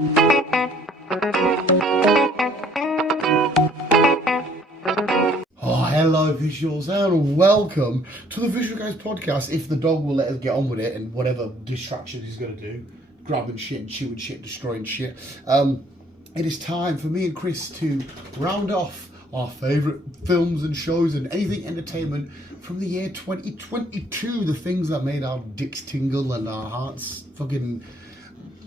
Hello visuals and welcome to the Visual Guyz podcast. If the dog will let us get on with it and whatever distraction he's going to do, grabbing shit and chewing shit, destroying shit, it is time for me and Chris to round off our favourite films and shows and anything entertainment from the year 2022. The things that made our dicks tingle and our hearts fucking,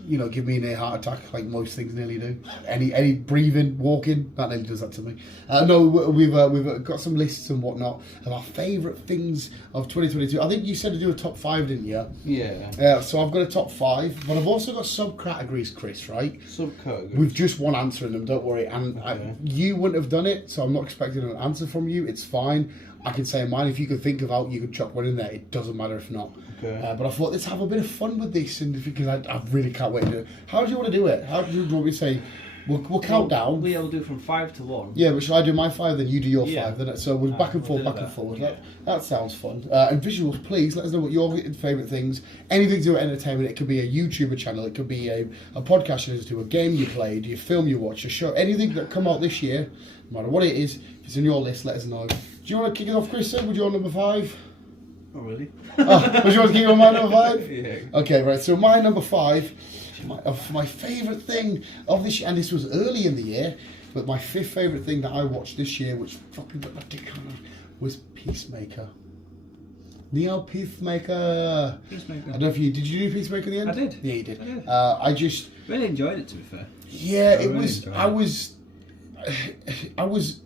you know, give me a heart attack like most things nearly do. Any breathing, walking, that nearly does that to me. No, we've got some lists and whatnot of our favourite things of 2022. I think you said to do a top 5, didn't you? Yeah. So I've got a top 5, but I've also got subcategories, Chris, right? Subcategories? With just one answer in them, don't worry. And okay. You wouldn't have done it, so I'm not expecting an answer from you. It's fine. I can say mine. If you could think of out, you could chuck one in there. It doesn't matter if not. Okay. But I thought, let's have a bit of fun with this, and because I really can't wait to do it. How do you want to do it? How do you want me to say? We'll count down. We'll do from 5 to 1. Yeah, but should I do my 5, then you do your 5? Then so we're back and forth. Yeah. That sounds fun. And visuals, please let us know what your favourite things. Anything to do with entertainment. It could be a YouTuber channel. It could be a podcast you listen to, a game you played, a film you watched, a show. Anything that come out this year, no matter what it is, if it's in your list, let us know. Do you want to kick it off, Chris? Would you want number 5? Oh, really? Would you want to keep on my number 5? Yeah. Okay, right. So my number 5, my favourite thing of this year, and this was early in the year, but my 5th favourite thing that I watched this year, which fucking got my dick on, was Peacemaker. Neo Peacemaker. Peacemaker. I don't know if did you do Peacemaker in the end? I did. Yeah, you did. I did. I just really enjoyed it, to be fair. Yeah, I was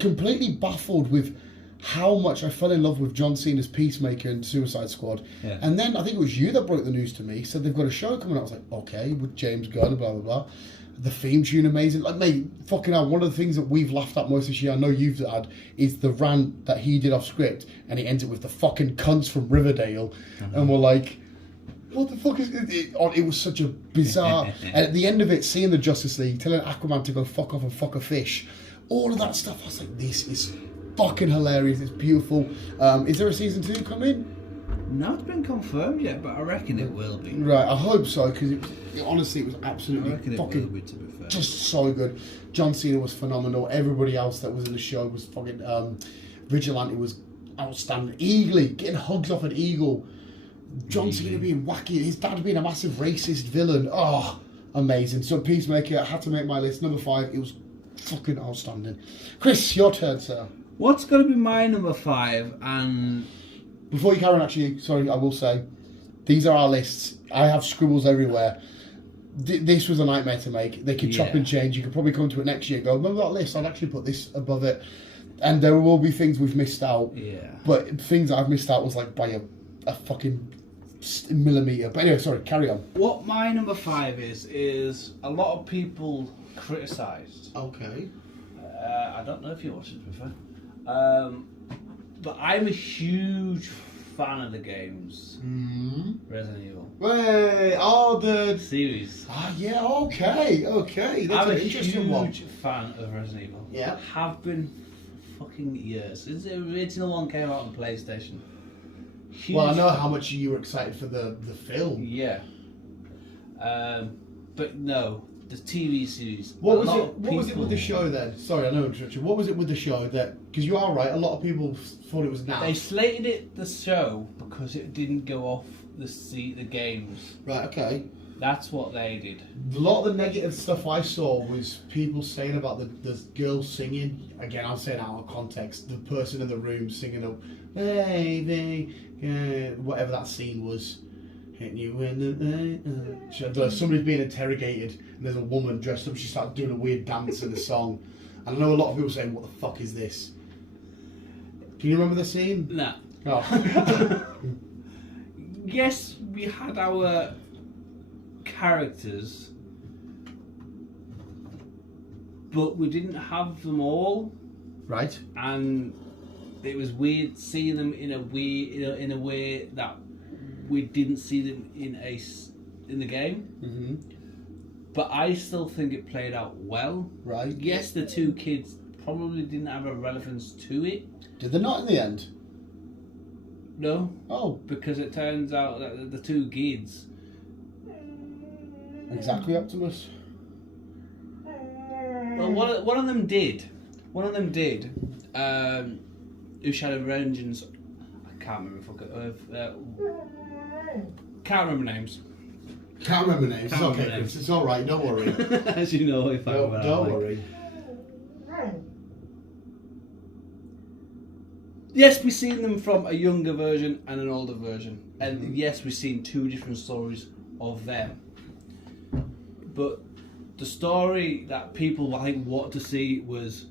completely baffled with how much I fell in love with John Cena's Peacemaker and Suicide Squad. Yeah. And then I think it was you that broke the news to me. Said they've got a show coming out. I was like, okay, with James Gunn, blah, blah, blah. The theme tune, amazing. Like, mate, fucking hell, one of the things that we've laughed at most this year, I know you've had, is the rant that he did off script, and he ends it with the fucking cunts from Riverdale. Mm-hmm. And we're like, what the fuck is it? It was such a bizarre... And at the end of it, seeing the Justice League, telling Aquaman to go fuck off and fuck a fish, all of that stuff, I was like, this is fucking hilarious. It's beautiful. Is there a season 2 coming? Not been confirmed yet, but I reckon it will be. Right, I hope so, because honestly, it was absolutely fucking it will be, to be fair. Just so good. John Cena was phenomenal. Everybody else that was in the show was fucking... Vigilante was outstanding. Eagly, getting hugs off an eagle. John Cena being wacky. His dad being a massive racist villain. Oh, amazing. So Peacemaker, I had to make my list. Number 5, it was fucking outstanding. Chris, your turn, sir. What's going to be my number 5? And before you carry on, actually, sorry, I will say, these are our lists. I have scribbles everywhere. This was a nightmare to make. They could chop and change. You could probably come to it next year and go, remember that list? I'd actually put this above it. And there will be things we've missed out. Yeah. But things I've missed out was like by a fucking millimetre. But anyway, sorry, carry on. What my number 5 is a lot of people criticised. Okay. I don't know if you watched it before. But I'm a huge fan of the games. Resident Evil. Wait, the series. Yeah, okay. That's an interesting one. I'm a huge fan of Resident Evil. Yeah. Have been for fucking years. Since the original one came out on PlayStation. Huge well, I know fan. how much you were excited for the film. Yeah. But no. The TV series. What was it with the show then? Sorry, I know I'm interrupting. What was it with the show that? Because you are right. A lot of people thought it was naff. They slated the show because it didn't go off the games. Right. Okay. That's what they did. A lot of the negative stuff I saw was people saying about the girl singing. Again, I'm saying out of context. The person in the room singing up, baby, whatever that scene was. Hitting you in the somebody's being interrogated and there's a woman dressed up. She starts doing a weird dance in the song. And I know a lot of people saying, "What the fuck is this?" Can you remember the scene? No. Oh. Yes, we had our characters, but we didn't have them all. Right. And it was weird seeing them in a way that we didn't see them in the game. Mm-hmm. But I still think it played out well. Right. Yes, the 2 kids probably didn't have a relevance to it. Did they not in the end? No. Oh. Because it turns out that the 2 kids... Exactly, Optimus. Well, one of them did. One of them did. Who Shadow Vengeance? I can't remember. Can't remember names. Can't remember names. It's okay, Chris. It's all right. Don't worry. As you know, if I don't worry. Yes, we've seen them from a younger version and an older version, and yes, we've seen two different stories of them. But the story that people I think wanted to see was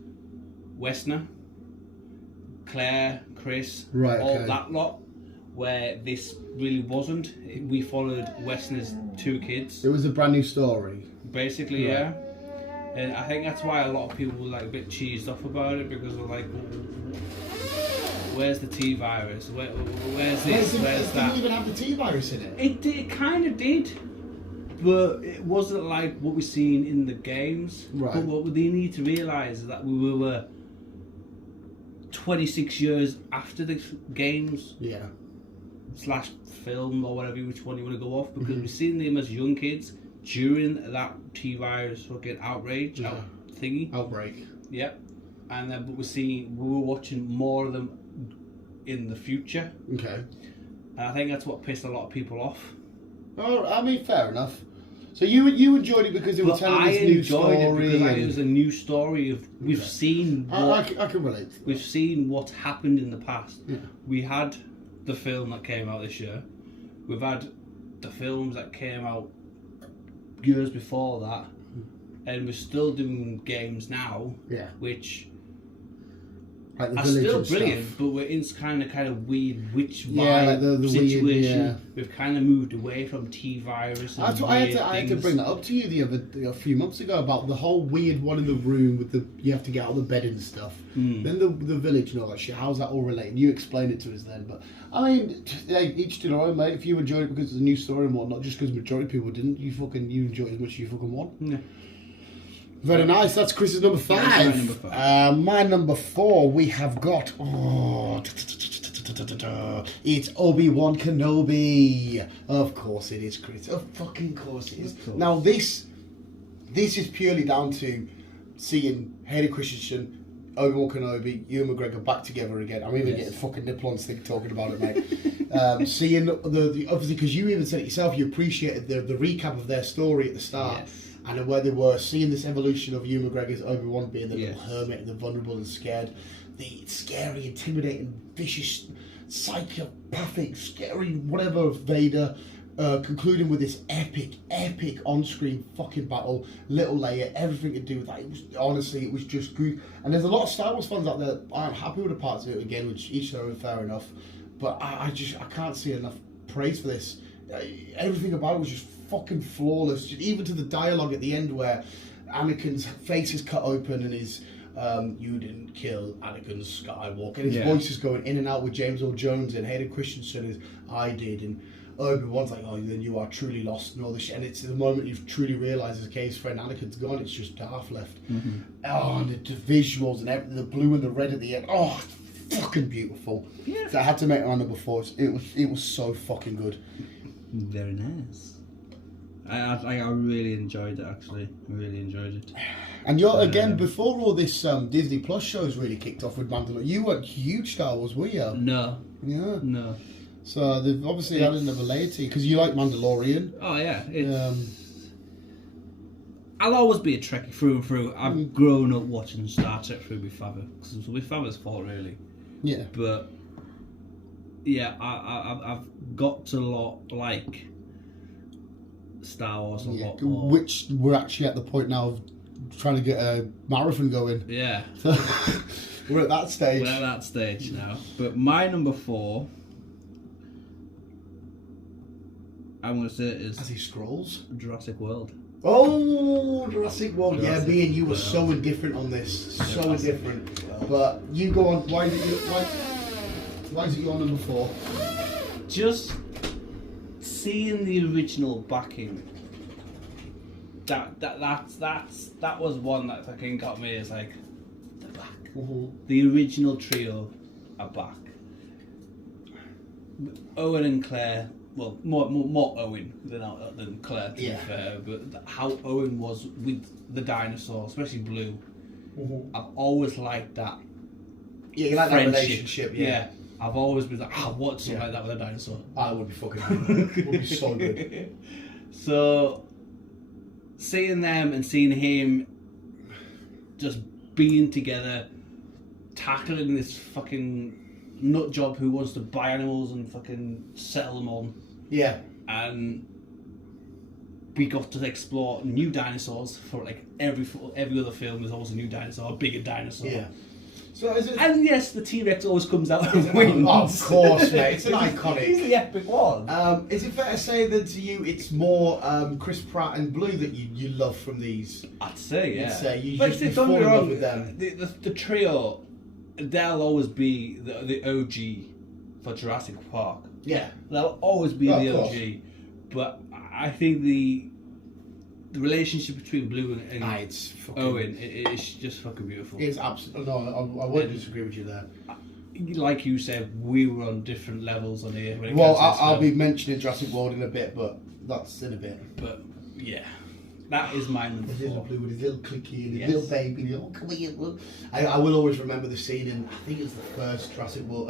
Wessner, Claire, Chris, all that lot. Where this really wasn't. We followed Wessner's two kids. It was a brand new story. Basically, yeah. And I think that's why a lot of people were like a bit cheesed off about it, because they're like, where's the T-virus? Where's this? Where's that? It didn't even have the T-virus in it. It kind of did, but it wasn't like what we've seen in the games. Right. But what they need to realise is that we were 26 years after the games. Yeah. / film or whatever, which one you want to go off, because we've seen them as young kids during that T-virus fucking outbreak. Yep. And then we were watching more of them in the future. Okay. And I think that's what pissed a lot of people off. Oh, I mean, fair enough. So you enjoyed it because it was telling this new story. I enjoyed it because it was a new story of we've seen. I can relate. We've seen what happened in the past. Yeah. We had the film that came out this year. We've had the films that came out years before that, and we're still doing games now. Yeah. Which like are still brilliant, stuff. But we're in kind of weird witch vibe the situation. Weird, yeah. We've kind of moved away from T-virus. And that's what I had to bring that up to you a few months ago about the whole weird one in the room with you have to get out of the bed and stuff. Then the village and all that shit. How's that all related? You explained it to us then, but I mean, each to their own, mate. If you enjoyed it because it's a new story and whatnot, just because majority of people didn't, you enjoyed it as much as you fucking want. Yeah. Very nice. That's Chris's number 5. My number 4, we have got. It's Obi-Wan Kenobi. Of course it is, Chris. Of fucking course it is. Now this is purely down to seeing Hayden Christensen, Obi-Wan Kenobi, Ewan McGregor back together again. I'm even getting fucking nipple on stick talking about it, mate. Seeing the obviously, because you even said it yourself, you appreciated the recap of their story at the start. Yes. And where they were seeing this evolution of Ewan McGregor's Obi-Wan being the little hermit and the vulnerable and scared, the scary, intimidating, vicious, psychopathic, scary, whatever Vader, concluding with this epic on-screen fucking battle, little Leia, everything to do with that. It was just good. And there's a lot of Star Wars fans out there aren't happy with the parts of it again, which each their own, fair enough. But I can't see enough praise for this. Everything about it was just fucking flawless, even to the dialogue at the end where Anakin's face is cut open and his you didn't kill Anakin Skywalker, and his voice is going in and out with James Earl Jones, and Hayden Christensen is I did, and Obi-Wan's like, oh, then you are truly lost and all this shit, and it's the moment you've truly realised okay, his friend Anakin's gone, it's just Darth left. Oh, and the visuals and everything, the blue and the red at the end, oh, it's fucking beautiful. So I had to make it on number 4. It was so fucking good. Very nice. I really enjoyed it, actually. I really enjoyed it. And you're again, before all this Disney Plus shows really kicked off with Mandalorian, you weren't huge Star Wars, were you? No. Yeah. No. So they've obviously added another layer to you, because you like Mandalorian. Oh, yeah. I'll always be a Trekkie through and through. I've grown up watching Star Trek through my father, because it was my father's fault, really. Yeah. But, yeah, I've got to like Star Wars a lot more. Which we're actually at the point now of trying to get a marathon going. Yeah. So we're at that stage. We're at that stage now. But my number 4, I'm going to say it is... As he scrolls? Jurassic World. Oh, Jurassic World. Yeah, me and you were so indifferent on this. So indifferent. But you go on. Why is it your number 4? Just seeing the original backing. That was one that fucking got me. It's like they're back. The original trio are back. Owen and Claire well, more Owen than Claire, to be fair, but how Owen was with the dinosaur, especially Blue. Mm-hmm. I've always liked that. Yeah, you like that relationship, yeah. I've always been like, I want something like that with a dinosaur. I would be fucking happy. It would be so good. So, seeing them and seeing him just being together, tackling this fucking nut job who wants to buy animals and fucking settle them on. Yeah. And we got to explore new dinosaurs for like every other film. There's always a new dinosaur, a bigger dinosaur. Yeah. So is it? And yes, the T-Rex always comes out and wins. Oh, of course, mate. It's an iconic. He's the epic one. Is it fair to say that to you it's more Chris Pratt and Blue that you love from these? I'd say, yeah. You'd say you but just fall in love with them. The trio, they'll always be the OG for Jurassic Park. Yeah. They'll always be the course. OG. But I think the relationship between Blue and it's fucking, Owen it's just fucking beautiful. It's absolutely no. I wouldn't disagree with you there. Like you said, we were on different levels on here. Well, I'll be mentioning Jurassic World in a bit, but that's in a bit. But yeah, that is my number His little 4. Blue with his little clicky and his Yes. little baby. Oh, come here, look. I will always remember the scene in, I think it's the first Jurassic World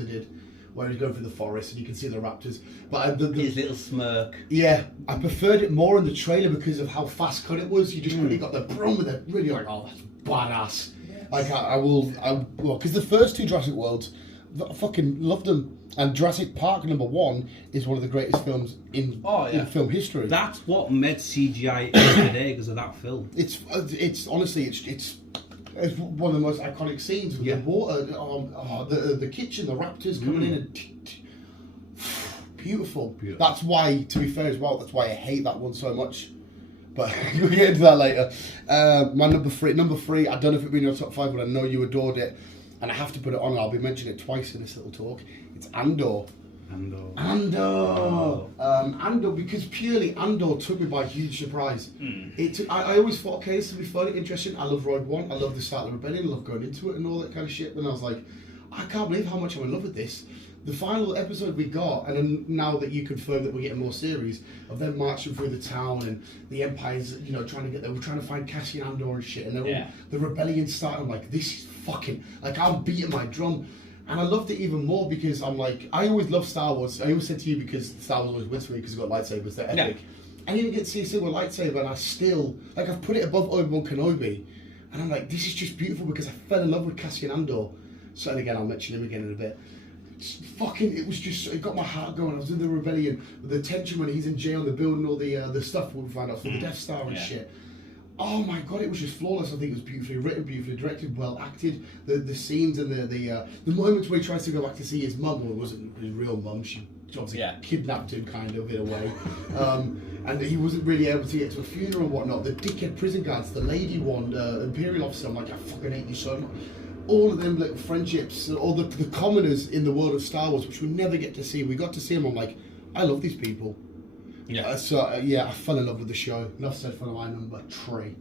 they did, where he's going through the forest and you can see the raptors. But his little smirk. Yeah, I preferred it more in the trailer because of how fast cut it was. You just really got the brum with it. Really like, oh, that's badass. Yes. Like because the first 2 Jurassic Worlds, I fucking loved them. And Jurassic Park #1 is one of the greatest films in film history. That's what made CGI today because of that film. It's honestly it's one of the most iconic scenes with the water, the kitchen, the raptors coming in and beautiful. That's why, to be fair as well, that's why I hate that one so much. But we'll get into that later. My number three, I don't know if it'd be in your top 5, but I know you adored it, and I have to put it on. I'll be mentioning it twice in this little talk. It's Andor. Andor, because purely Andor took me by huge surprise. I always thought, okay, this will be fun, interesting. I love Rogue One, I love the start of the rebellion, I love going into it and all that kind of shit. And I was like, I can't believe how much I'm in love with this. The final episode we got, and then now that you confirm that we're getting more series of them marching through the town and the Empire's, trying to find Cassian Andor and shit, and they're all, the rebellion starting. I'm like, this is fucking, like, I'm beating my drum. And I loved it even more because I'm like, I always love Star Wars. I always said to you because Star Wars always wins for me because it's got lightsabers, they're epic. I didn't get to see a single lightsaber, and I still, like, I've put it above Obi-Wan Kenobi, and I'm like, this is just beautiful because I fell in love with Cassian Andor. So, and again, I'll mention him again in a bit. It was just, it got my heart going. I was in the rebellion, the tension when he's in jail, they're building all the stuff we found out for the Death Star and shit. Oh my god, it was just flawless. I think it was beautifully written, beautifully directed, well acted. The scenes and the moments where he tries to go back to see his mum, well, it wasn't his real mum, she obviously kidnapped him kind of in a way. And he wasn't really able to get to a funeral and whatnot. The dickhead prison guards, the lady one, the Imperial officer, I'm like, I fucking hate you so much. All of them little friendships, all the commoners in the world of Star Wars, which we never get to see. We got to see them, I'm like, I love these people. I fell in love with the show. Enough said for my number 3.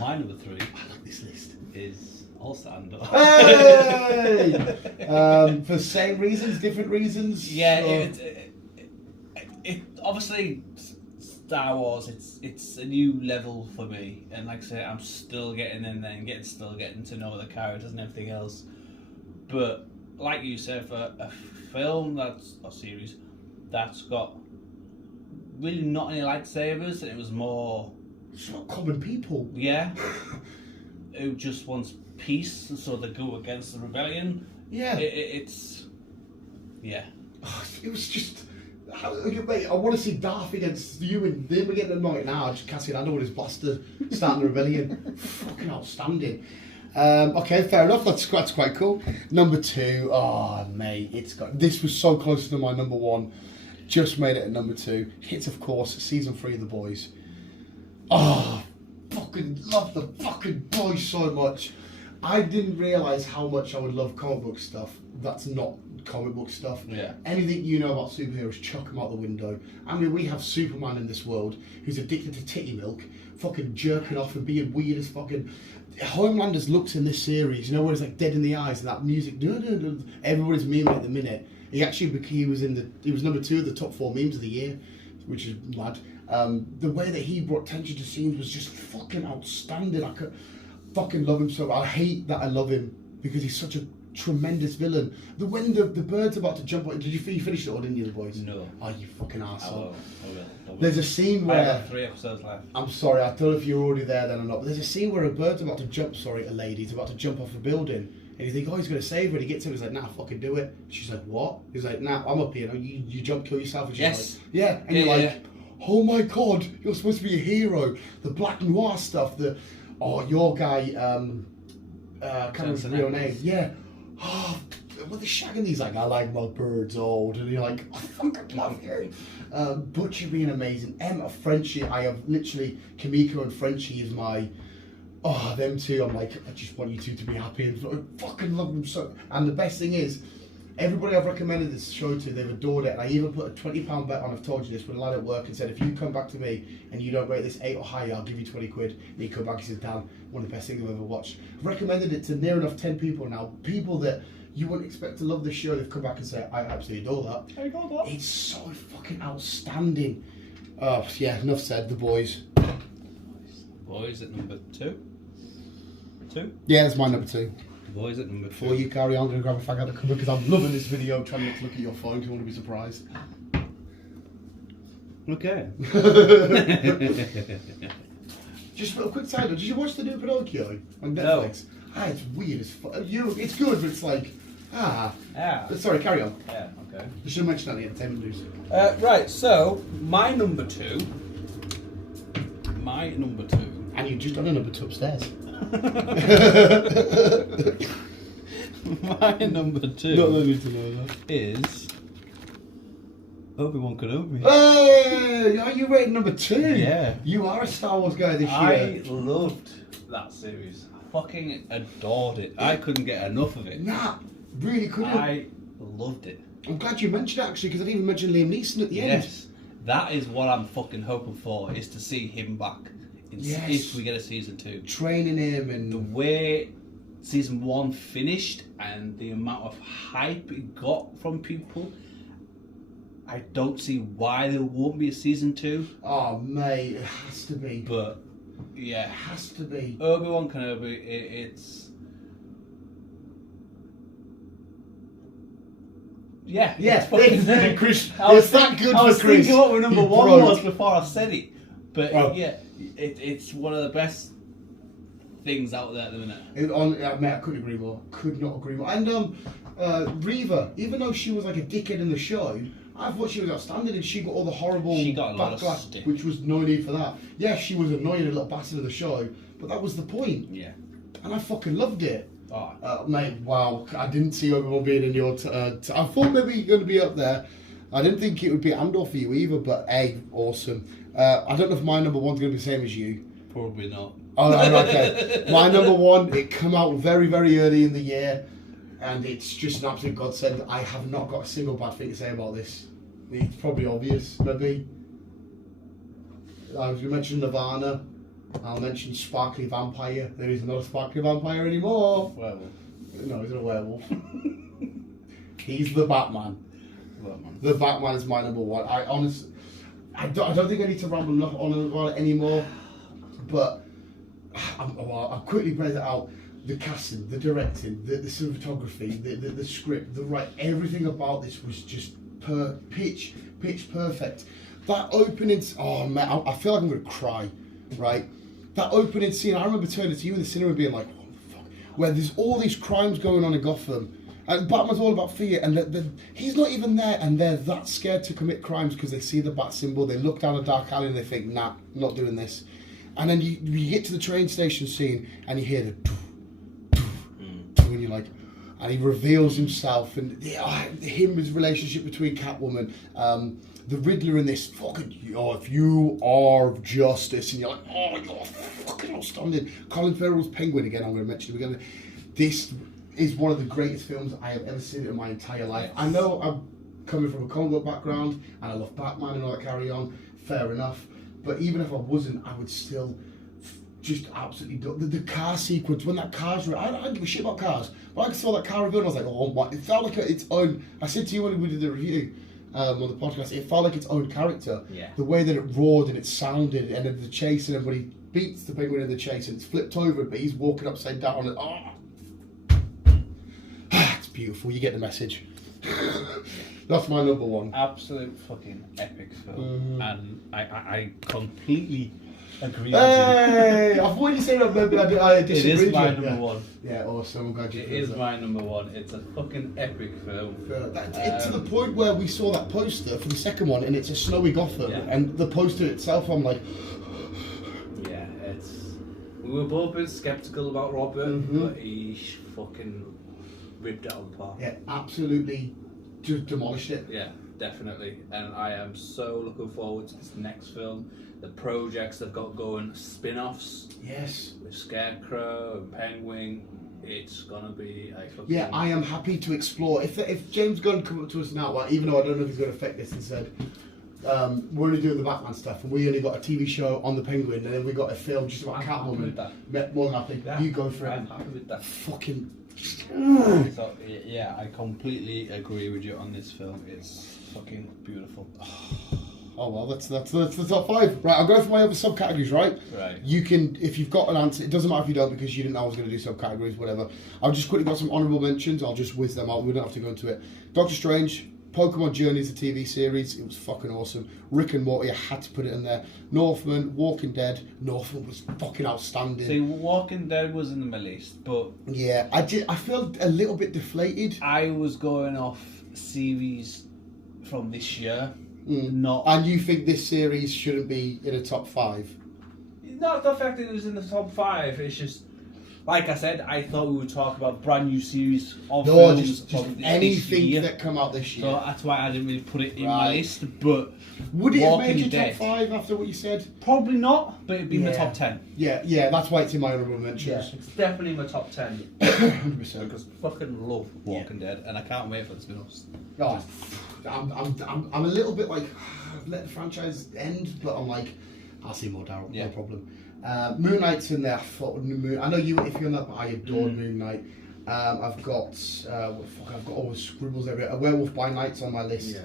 My number 3. I like this list. Is also Andor. Hey! For same reasons, different reasons. Yeah, it obviously Star Wars. It's a new level for me, and like I say, I'm still getting in there and still getting to know the characters and everything else. But like you said, for a film a series that's got really not any lightsabers, and it was more. It's not common people. Yeah. Who just wants peace, and so they go against the rebellion. Yeah. It's. Yeah. It was just. Mate, I want to see Darth against you and them getting annoyed now. Just Cassian Andor with his blaster starting the rebellion. Fucking outstanding. Okay, fair enough. That's quite cool. Number 2. Oh, mate, this was so close to my number 1. Just made it at number 2. It's, of course, season 3 of The Boys. Oh, fucking love the fucking Boys so much. I didn't realise how much I would love comic book stuff. That's not comic book stuff. Yeah. Anything you know about superheroes, chuck them out the window. I mean, we have Superman in this world who's addicted to titty milk, fucking jerking off and being weird as fucking. Homelander's looks in this series, where he's like dead in the eyes and that music, everybody's memeing at the minute. He was number 2 of the top 4 memes of the year, which is mad. The way that he brought tension to scenes was just fucking outstanding. I could fucking love him so. I hate that I love him because he's such a tremendous villain. When the bird's about to jump on, did you finish it or didn't you, the boys? No. Oh, you fucking arsehole. I will. There's a scene where... I have 3 episodes left. I'm sorry, I don't know if you're already there then or not, but there's a scene where a bird's about to jump, a lady's about to jump off a building, and you think, oh, he's going to save her, and he gets him, he's like, nah, fucking do it. She's like, what? He's like, nah, I'm up here, you jump, kill yourself, and she's like, yeah, and you're like, oh my god, you're supposed to be a hero. The Black Noir stuff, your guy, can't remember his real name, yeah. Oh, with the shagging, he's like, I like my birds old, and you're like, I fucking love you. Butcher being amazing. Emma, Frenchie, I have literally, Kimiko and Frenchie is my, them two, I'm like, I just want you two to be happy, and I fucking love them so. And the best thing is, everybody I've recommended this show to, they've adored it, and I even put a £20 bet on, I've told you this, with a lad at work, and said, if you come back to me and you don't rate this 8 or higher, I'll give you 20 quid. And he come back and says, Dan, one of the best things I've ever watched. I've recommended it to near enough 10 people now, people that you wouldn't expect to love this show. They've come back and say, I absolutely adore that. I adore that. It's so fucking outstanding. Yeah, enough said, The Boys. Boys at number 2? 2? Yeah, that's my number 2. Boys at number 2. Before you carry on, I'm going to grab a fag out of the cupboard because I'm loving this video. I'm trying not to look at your phone because you want to be surprised. Okay. Just a quick side note, did you watch the new Pinocchio on Netflix? No. It's weird as fuck. It's good, but it's like, Sorry, carry on. Yeah, okay. You should have mentioned that in the entertainment news. Right, so, my number 2. And you just got a number 2 upstairs. My number 2 Not that I need to know that. is Obi-Wan Kenobi. Hey! Are you rating number 2? Yeah. You are a Star Wars guy this year. I loved that series. I fucking adored it. I couldn't get enough of it. Nah, really couldn't. I loved it. I'm glad you mentioned it actually, because I didn't even mention Liam Neeson at the end. Yes. That is what I'm fucking hoping for, is to see him back. If we get a season 2. Training him and... The way season 1 finished and the amount of hype it got from people, I don't see why there won't be a season 2. Oh, mate, it has to be. But, yeah. It has to be. Obi-Wan Kenobi, it's... Yeah. Yeah, it's Chris. I was that good for Chris. I was thinking what my number 1 was before I said it. But, yeah, it's one of the best things out there at the minute. Mate, I couldn't agree more. Could not agree more. And Reva, even though she was like a dickhead in the show, I thought she was outstanding, and she got all the horrible backlash, which was no need for that. Yeah, she was annoying, a little bastard of the show, but that was the point. Yeah. And I fucking loved it. Oh. Mate, wow, I didn't see Obi-Wan being in your... I thought maybe you're going to be up there. I didn't think it would be Andor for you either, but hey, awesome. I don't know if my number 1's going to be the same as you. Probably not. Oh, okay. My number 1, it came out very, very early in the year, and it's just an absolute godsend. I have not got a single bad thing to say about this. It's probably obvious, maybe. I was going to mention Nirvana. I'll mention Sparkly Vampire. There is not a Sparkly Vampire anymore. Werewolf. No, he's not a werewolf. He's the Batman. The Batman is my number 1. I don't think I need to ramble on about it anymore, but I'll quickly break it out. The casting, the directing, the cinematography, the script, the everything about this was just pitch perfect. That opening, oh man, I feel like I'm going to cry, right? That opening scene, I remember turning to you in the cinema being like, what the fuck? Where there's all these crimes going on in Gotham, and Batman's all about fear, and he's not even there, and they're that scared to commit crimes because they see the bat symbol, they look down a dark alley and they think, nah, not doing this. And then you get to the train station scene and you hear the doof, doof, doof, and you're like, and he reveals himself, and his relationship between Catwoman, the Riddler in this fucking, if you are justice, and you're like, oh, you're fucking outstanding. Colin Farrell's Penguin, again, I'm going to mention it again. This is one of the greatest films I have ever seen in my entire life. I know I'm coming from a comic book background, and I love Batman and all that carry on, fair enough. But even if I wasn't, I would still just absolutely the car sequence when that car's I don't give a shit about cars, but I saw that car reveal and I was like, oh my, it felt like its own. I said to you when we did the review on the podcast, it felt like its own character. Yeah. The way that it roared and it sounded, and then the chase, and everybody beats the penguin in the chase, and it's flipped over, but he's walking upside down, and it's beautiful. You get the message. That's my number one. Absolute fucking epic film, and I completely agree. Hey, I've already said that, maybe I disagree. It is my number one. Yeah, awesome. I'm glad you. It is my number one. It's a fucking epic film. It's to the point where we saw that poster for the second one, and it's a snowy Gotham, and the poster itself, I'm like, yeah, it's. We were both a bit skeptical about Robert, but he fucking ripped it out of the park. Yeah, absolutely, just demolished it. Yeah, definitely, and I am so looking forward to this next film. The projects they've got going, spin-offs. Yes. With Scarecrow and Penguin, it's gonna be a fucking... Yeah, I am happy to explore. If James Gunn come up to us now, well, even though I don't know if he's going to affect this, and said, we're only doing the Batman stuff, and we only got a TV show on the Penguin, and then we got a film just about Catwoman. More than happy. Yeah, you go for it. I'm happy with that. Fucking... So, yeah, I completely agree with you on this film. It's fucking beautiful. Oh well, that's the top five. Right, I'll go for my other subcategories, right? Right. You can, if you've got an answer, it doesn't matter if you don't because you didn't know I was going to do subcategories, whatever. I've just quickly got some honourable mentions. I'll just whiz them out. We don't have to go into it. Doctor Strange, Pokemon Journeys, the TV series. It was fucking awesome. Rick and Morty, I had to put it in there. Northman, Walking Dead. Northman was fucking outstanding. See, Walking Dead was in my list, but... Yeah, I felt a little bit deflated. I was going off series from this year. Not. And you think this series shouldn't be in a top five? Not the fact that it was in the top five. It's just, like I said, I thought we would talk about brand new series of films just from anything this year. that come out this year. So that's why I didn't really put it in my list. But would it have made Walking your Dead, top five after what you said? Probably not, but it'd be in the top 10. Yeah, that's why it's in my honourable mentions. Yeah, it's definitely in my top 10. 100%. Because I fucking love Walking Dead, and I can't wait for the spin-offs. Oh, I'm a little bit like, I've let the franchise end, but I'm like, I'll see more, Daryl, no problem. Moon Knight's in there. I know you, if you're on that, but I adore Moon Knight. I've got all the scribbles everywhere. A Werewolf by Night's on my list.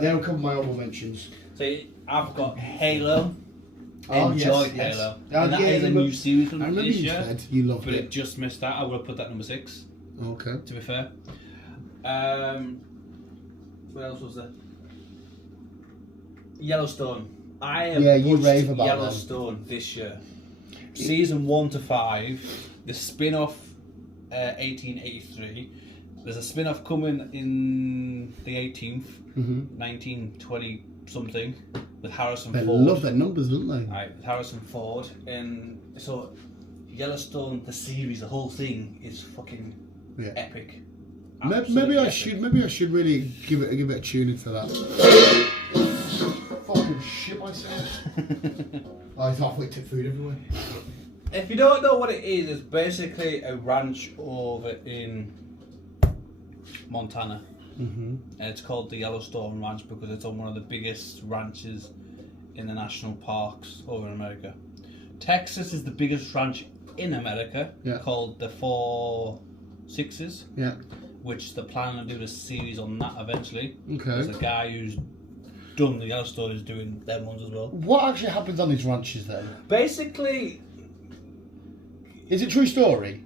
They're a couple of my honourable mentions. So I've got Halo. Enjoyed Halo. And that is a new series from this year. Said you loved but it. It just missed that. I would have put that number 6. Okay. To be fair. What else was there? Yellowstone. I have you rave about Yellowstone this year. Season 1 to 5. The spin-off 1883. There's a spin-off coming in the 18th, 1920 something, with Harrison Ford. They love their numbers, don't they? Right, with Harrison Ford. And so Yellowstone, the series, the whole thing is fucking epic. Maybe I should really give it a tune into that. Fucking shit myself. I halfway took food everywhere. If you don't know what it is, it's basically a ranch over in Montana. And it's called the Yellowstone Ranch because it's on one of the biggest ranches in the national parks over in America. Texas is the biggest ranch in America, called the Four Sixes. Which they're planning to do a series on that eventually. Okay. There's a guy who's done the Yellowstone is doing them ones as well. What actually happens on these ranches then? Basically, is it true story?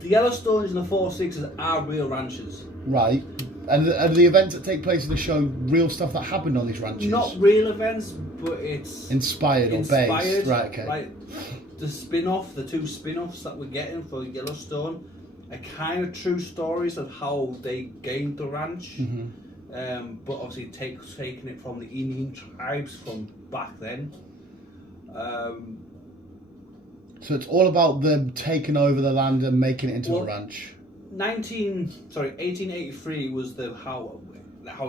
The Yellowstones and the Four Sixes are real ranches. Right. And the events that take place in the show real stuff that happened on these ranches? Not real events, but it's inspired or based. Right, okay. Like the spin-off, the 2 spin-offs that we're getting for Yellowstone are kind of true stories of how they gained the ranch. But obviously taking it from the Indian tribes from back then. So it's all about them taking over the land and making it into a ranch. 1883 was how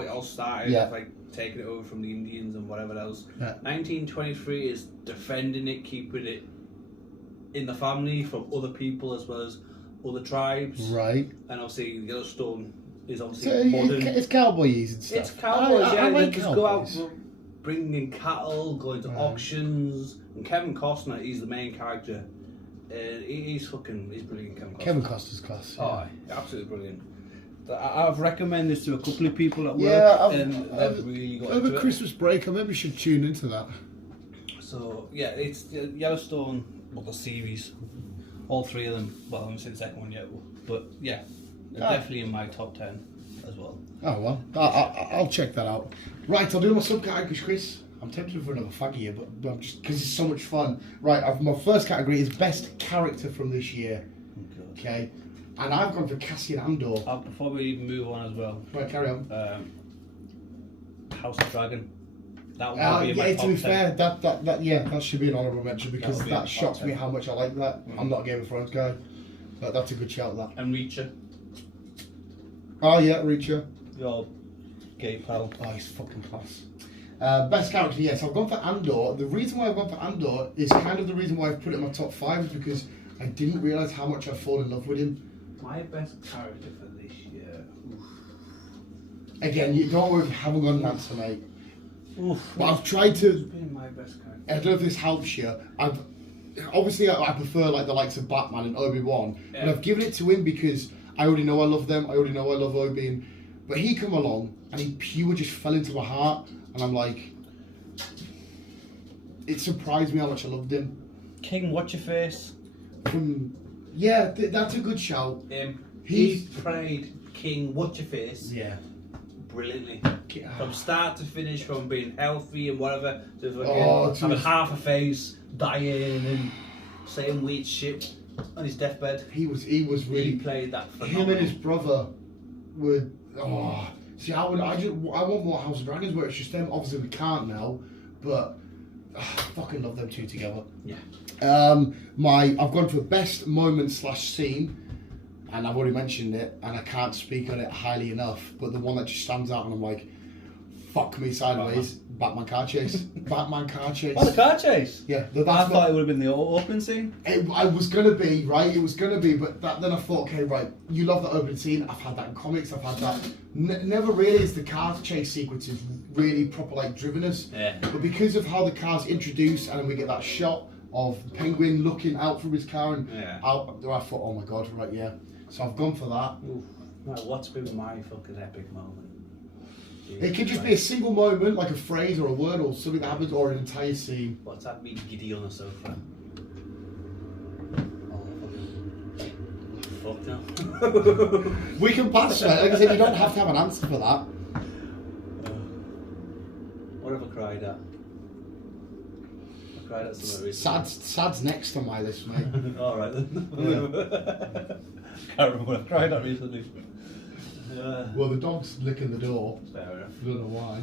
it all started. Like taking it over from the Indians and whatever else. 1923 is defending it, keeping it in the family from other people as well as other tribes. Right. And obviously Yellowstone is obviously modern. It's cowboys and stuff. It's cowboys, I like just cowboys. go out bringing in cattle, going to auctions, and Kevin Costner, he's the main character. He's brilliant, Kevin Costner. Kevin Costner's class. Oh, absolutely brilliant. I've recommended this to a couple of people at work, and they've really got over into Christmas break. I maybe should tune into that. So yeah, it's Yellowstone, the series, all 3 of them. Well, I haven't seen the second one yet, but yeah, they're definitely in my top 10 as well. Oh well, I'll check that out. Right, I'll do my subcategories, Chris. I'm tempted for another fag here, but I'm just because it's so much fun. Right, my first category is best character from this year. Okay, and I've gone for Cassian Andor. Before we even move on as well. Right, carry on. House of Dragon. That one would be in my top to be 10. fair, that should be an honourable mention because that shocks me how much I like that. I'm not a Game of Thrones guy, but that's a good shout. That. And Reacher. Oh yeah, Reacher. Your gay pal. Oh, he's fucking class. Best character, yes. I've gone for Andor. The reason why I've gone for Andor is kind of the reason why I've put it in my top 5 is because I didn't realise how much I'd fall in love with him. My best character for this year. Oof. Again, you don't worry if you haven't got an answer, mate. Oof. But I've tried to. Been my best character. I don't know if this helps you. I prefer like the likes of Batman and Obi-Wan, but I've given it to him because I already know I love them. I already know I love Obi, but he come along and he pure just fell into my heart, and I'm like, it surprised me how much I loved him. King, what's your face? That's a good shout. He played King What's Your Face. Yeah. Brilliantly. From start to finish, from being healthy and whatever, to having half a face, dying and saying weird shit on his deathbed. He was really. He played that phenomenal. Him and his brother were. Oh, see, I want more House of Dragons where it's just them. Obviously, we can't now, but I fucking love them 2 together. Yeah. I've gone for best moment / scene. And I've already mentioned it, and I can't speak on it highly enough, but the one that just stands out and I'm like, fuck me sideways, Batman car chase. Batman car chase. Oh, the car chase? Yeah. I thought it would have been the opening scene. It was going to be, right? It was going to be, but then I thought, okay, right, you love the opening scene. I've had that in comics, I've had that. Never really is the car chase sequences really proper, like, driven us. Yeah. But because of how the car's introduced, and then we get that shot of the Penguin looking out from his car, and I thought, oh my god, right, yeah. So I've gone for that. Oof. Right, what's been my fucking epic moment? It could just be a single moment, like a phrase or a word or something that happens, or an entire scene. What's that mean, giddy on a sofa? Oh, fuck no. We can pass it. Like I said, you don't have to have an answer for that. What have I cried at? I cried at something recently. Sad's next on my list, mate. Alright then. Can't remember what I cried at recently. Well, the dog's licking the door. Fair enough. I don't know why.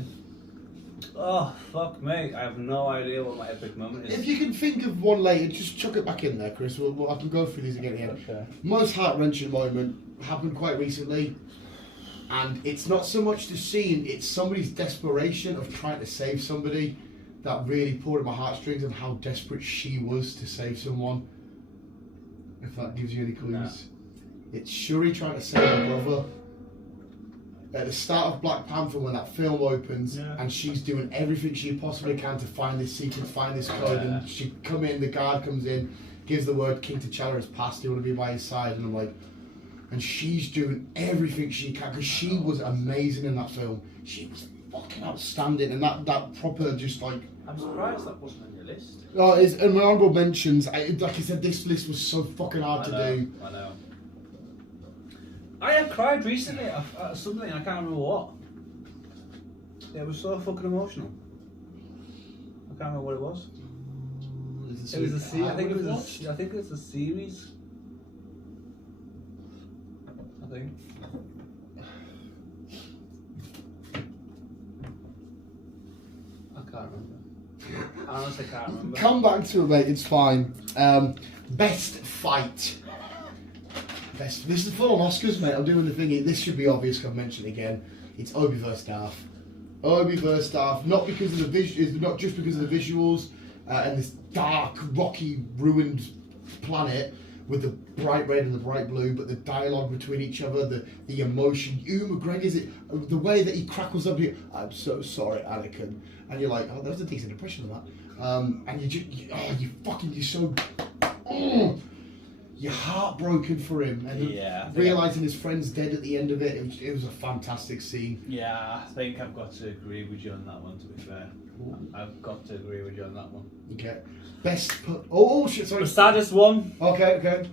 Oh, fuck me. I have no idea what my epic moment is. If you can think of one later, just chuck it back in there, Chris. I can go through these again here. Okay. Most heart-wrenching moment happened quite recently. And it's not so much the scene, it's somebody's desperation of trying to save somebody that really pulled at my heartstrings, and how desperate she was to save someone. If that gives you any clues. No. It's Shuri trying to save her brother. At the start of Black Panther, when that film opens, and she's doing everything she possibly can to find this secret, find this code, and she come in, the guard comes in, gives the word, King T'Challa has passed, you want to be by his side, and I'm like, and she's doing everything she can, because she was amazing in that film. She was fucking outstanding, and that proper just like... I'm surprised that wasn't on your list. Oh, it's in my honourable mentions. Like I said, this list was so fucking hard to do. I know. I have cried recently at something, I can't remember what. It was so fucking emotional. I can't remember what it was. It was a series. I think it was a series. I think. I can't remember. I honestly can't remember. Come back to it, mate. It's fine. Best fight. This is full on Oscars, mate. I'm doing the thing. This should be obvious. 'Cause I've mentioned it again. It's Obi vs Darth. Obi vs Darth. Not because of the not just because of the visuals and this dark, rocky, ruined planet, with the bright red and the bright blue, but the dialogue between each other, the emotion. Ewan McGregor's the way that he crackles up. I'm so sorry, Anakin, and you're like, oh, that was a decent impression of that. And you're so. You're heartbroken for him, and realizing his friend's dead at the end of it. It was a fantastic scene. Yeah, I think I've got to agree with you on that one. To be fair, I've got to agree with you on that one. Okay, oh shit! Sorry. The saddest one. Okay.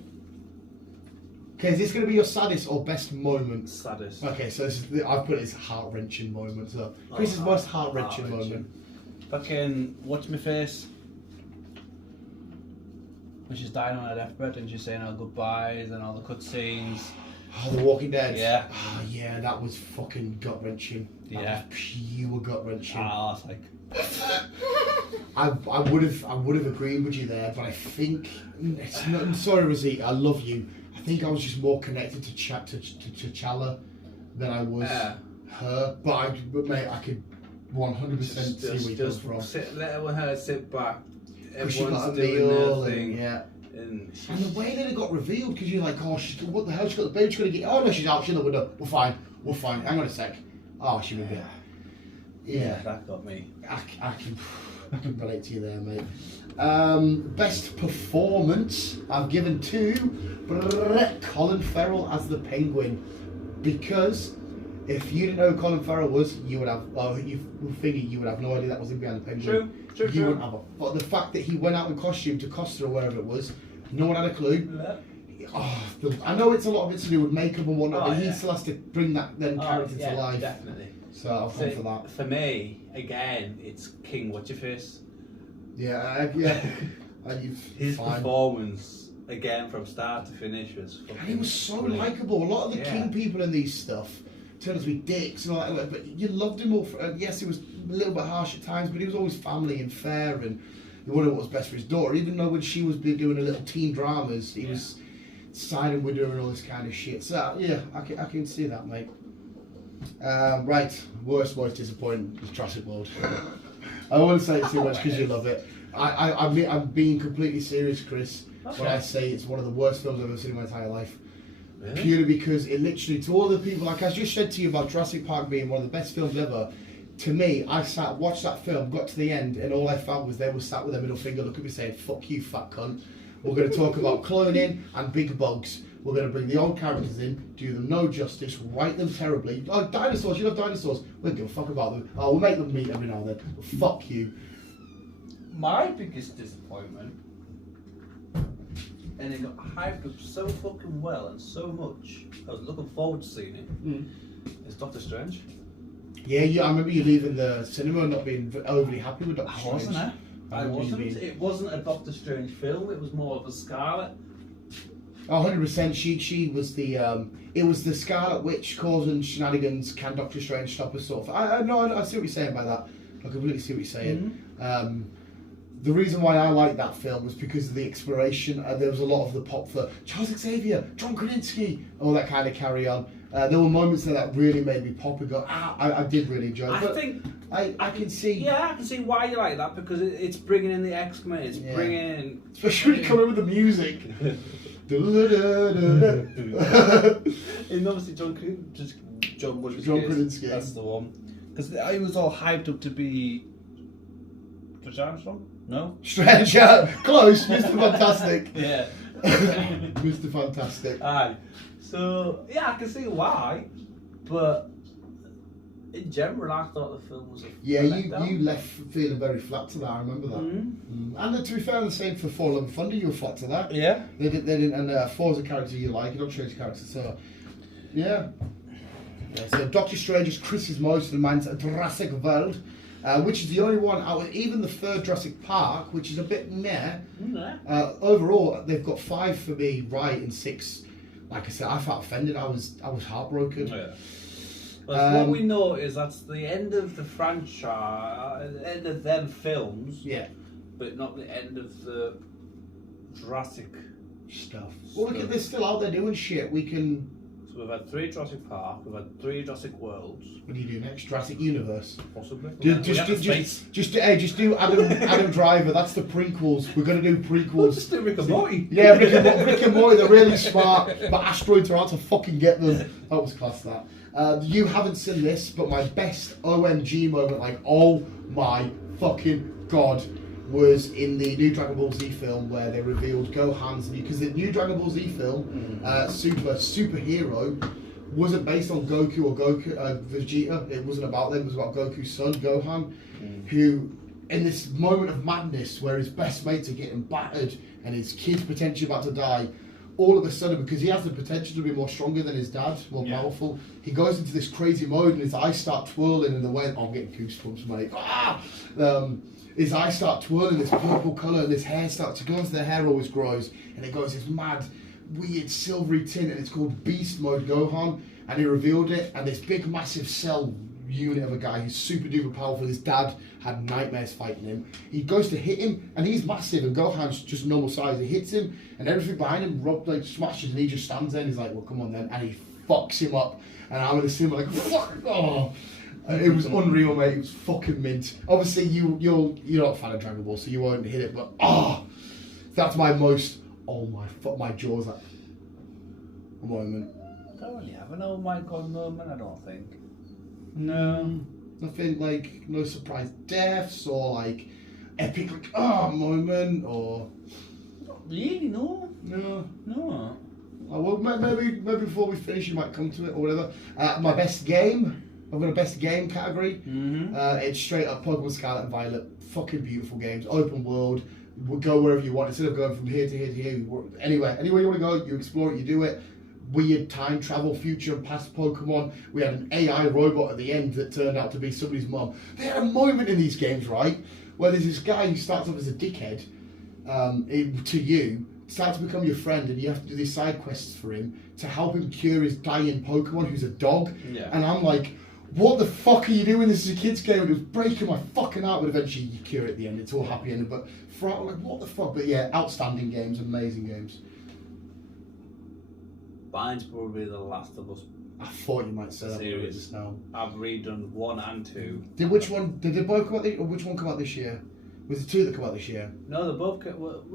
Is this going to be your saddest or best moment? Saddest. Okay, so I've put it as heart-wrenching moment. So Chris's most heart-wrenching moment. Fucking watch my face. When she's dying on her deathbed and she's saying her goodbyes and all the cutscenes. Oh, The Walking Dead. Yeah. Oh, yeah, that was fucking gut-wrenching. Yeah. Was pure gut-wrenching. Ah, like. I would have agreed with you there, but I think it's not. I'm sorry, Rosita, I love you. I think I was just more connected to T'Challa than I was her. But mate, I could 100% see where you come from. Let her sit back. Everyone's doing their thing. Yeah. And the way that it got revealed, because you're like, oh, what the hell? She's got the baby. She's gonna get. Oh no, she's out. She's in the window. We're fine. Hang on a sec. Oh, she would be. Yeah, that got me. I can relate to you there, mate. Best performance I've given to Colin Farrell as the Penguin, because if you didn't know who Colin Farrell was, you would have. You would have no idea that was him behind the Penguin. True. You wouldn't have. But the fact that he went out in costume to Costa or wherever it was, no one had a clue. I know it's a lot of it to do with makeup and whatnot, but he still has to bring them characters to life. Definitely. So I'll come for that. For me, again, it's King What's-Your-Face. Yeah. His performance, again, from start to finish was fucking. And he was so likeable. A lot of the King people in these stuff turned out to be dicks and all that, but you loved him all. Yes, he was a little bit harsh at times, but he was always family and fair, and he wanted what was best for his daughter. Even though when she was doing a little teen dramas, he was siding with her and all this kind of shit. So yeah, I can see that, mate. Right, most disappointing is Jurassic World. I don't want to say it too much because you love it. I'm being completely serious, Chris, when I say it's one of the worst films I've ever seen in my entire life. Really? Purely because it literally, to all the people, like I just said to you about Jurassic Park being one of the best films ever, to me, I watched that film, got to the end, and all I found was they were sat with their middle finger looking at me saying, fuck you, fat cunt. We're going to talk about cloning and big bugs. We're going to bring the old characters in, do them no justice, write them terribly. Oh, dinosaurs, you love dinosaurs. We don't give a fuck about them. Oh, we'll make them meet every now and then. Well, fuck you. My biggest disappointment, and it got hyped up so fucking well and so much, I was looking forward to seeing it, is Doctor Strange. Yeah, I remember you leaving the cinema and not being overly happy with Doctor Strange. Wasn't it? I wasn't. It wasn't a Doctor Strange film, it was more of a Scarlet. Oh, 100%. She was the it was the Scarlet Witch causing shenanigans. Can Doctor Strange stop us? Sort of. I see what you're saying by that. I completely see what you're saying. The reason why I liked that film was because of the exploration. There was a lot of the pop for Charles Xavier, John Krasinski, all that kind of carry on. There were moments there that really made me pop and go, I did really enjoy it. I can see. Yeah, I can see why you like that, because it's bringing in the X-Men. It's bringing. Especially when you come in with the music. And obviously John Krasinski. That's the one. Because I was all hyped up to be Chris Armstrong? No? Strange, close, Mr. Fantastic. Yeah. Mr. Fantastic. Aye. So, yeah, I can see why, but in general, I thought the film was a you left feeling very flat to that, I remember that. And to be fair, the same for Fall and Thunder, you were flat to that. Yeah. They didn't, and Thor's a character you like, you don't change characters, so, yeah. So Doctor Strange is Chris's most, and mine's Jurassic World. Which is the only one out of even the third Jurassic Park, which is a bit meh. Overall, they've got 5 for me right and 6. Like I said, I felt offended. I was heartbroken. Yeah. Well, what we know is that's the end of the franchise, the end of them films. Yeah. But not the end of the Jurassic stuff. Well, look, they're still out there doing shit. We can So we've had 3 Jurassic Park, we've had 3 Jurassic Worlds. What do you do next? Jurassic Universe? Possibly. Just do Adam Driver. That's the prequels. We're going to do prequels. We'll just do Rick and Morty. Yeah, Rick and Morty, they're really smart, but asteroids are out to fucking get them. That was class, that. You haven't seen this, but my best OMG moment, like, oh my fucking god, was in the new Dragon Ball Z film where they revealed Gohan's, because the new Dragon Ball Z film, Superhero, wasn't based on Goku or Vegeta. It wasn't about them. It was about Goku's son, Gohan, who, in this moment of madness where his best mates are getting battered and his kid's potentially about to die, all of a sudden, because he has the potential to be more stronger than his dad, more powerful, he goes into this crazy mode and his eyes start twirling in the way. I'm getting goosebumps, mate. His eyes start twirling this purple colour and his hair starts to go into, the hair always grows, and it goes this mad, weird silvery tint, and it's called Beast Mode Gohan, and he revealed it, and this big massive cell unit of a guy who's super duper powerful, his dad had nightmares fighting him. He goes to hit him, and he's massive, and Gohan's just normal size. He hits him, and everything behind him smashes, and he just stands there, and he's like, well, come on then, and he fucks him up, and I'm in the cinema like, fuck, oh. It was unreal, mate. It was fucking mint. Obviously, you're not a fan of Dragon Ball, so you won't hit it. But that's my most. Oh my jaws that moment. I don't really have an oh my god moment. I don't think. No, nothing like no surprise deaths or like epic moment or. Not really, no. No. Well, maybe before we finish, you might come to it or whatever. My best game. I've got a best game category. It's straight up Pokemon Scarlet and Violet. Fucking beautiful games. Open world. We'll go wherever you want. Instead of going from here to here to here, anywhere you want to go, you explore it, you do it. Weird time travel, future and past Pokemon. We had an AI robot at the end that turned out to be somebody's mum. They had a moment in these games, right, where there's this guy who starts off as a dickhead to you, starts to become your friend, and you have to do these side quests for him to help him cure his dying Pokemon, who's a dog. Yeah. And I'm like, what the fuck are you doing? This is a kid's game. It was breaking my fucking heart, but eventually you cure it at the end. It's all happy ending. But like, what the fuck? But yeah, outstanding games, amazing games. Mine's probably The Last of Us. I thought you might say that series. Just now. I've redone 1 and 2. Did they both come out or which one come out this year? Was it 2 that come out this year? No, they both